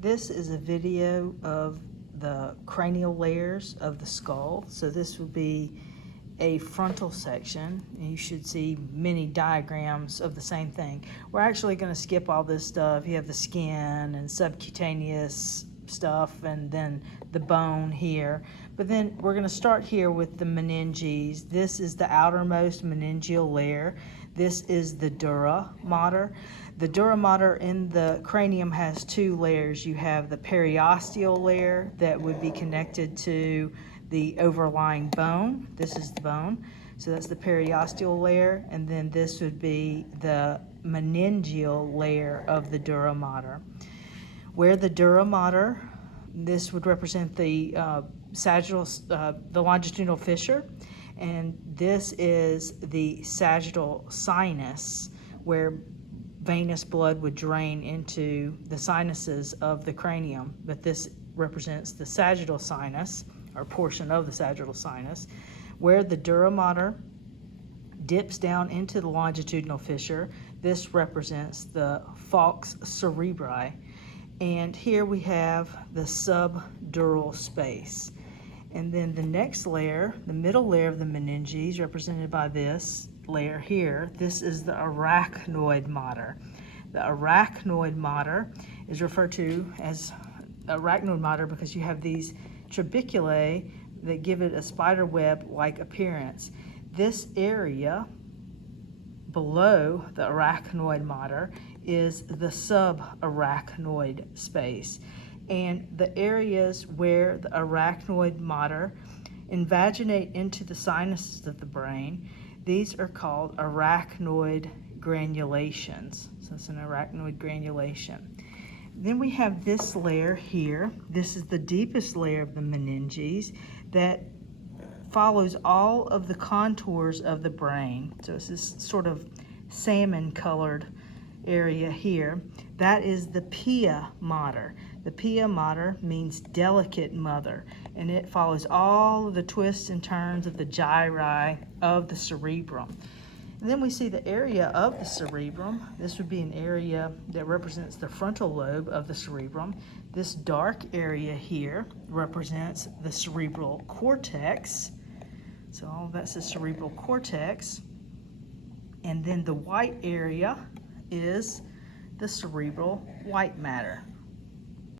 This is a video of the cranial layers of the skull. So this would be a frontal section. You should see many diagrams of the same thing. We're actually going to skip all this stuff. You have the skin and subcutaneous stuff and then the bone here. But then we're going to start here with the meninges. This is the outermost meningeal layer. This is the dura mater. The dura mater in the cranium has two layers. You have the periosteal layer that would be connected to the overlying bone. This is the bone. So that's the periosteal layer. And then this would be the meningeal layer of the dura mater. Where the dura mater, this would represent the sagittal, the longitudinal fissure, and this is the sagittal sinus, where venous blood would drain into the sinuses of the cranium. But this represents the sagittal sinus, or portion of the sagittal sinus. Where the dura mater dips down into the longitudinal fissure, this represents the falx cerebri. And here we have the subdural space. And then the next layer, the middle layer of the meninges, represented by this layer here, this is the arachnoid mater. The arachnoid mater is referred to as arachnoid mater because you have these trabeculae that give it a spider web-like appearance. This area below the arachnoid mater is the subarachnoid space. And the areas where the arachnoid mater invaginate into the sinuses of the brain, these are called arachnoid granulations. So it's an arachnoid granulation. Then we have this layer here. This is the deepest layer of the meninges that follows all of the contours of the brain. So it's this sort of salmon colored area here. That is the pia mater. The pia mater means delicate mother, and it follows all of the twists and turns of the gyri of the cerebrum. And then we see the area of the cerebrum. This would be an area that represents the frontal lobe of the cerebrum. This dark area here represents the cerebral cortex. So all that's the cerebral cortex. And then the white area is the cerebral white matter.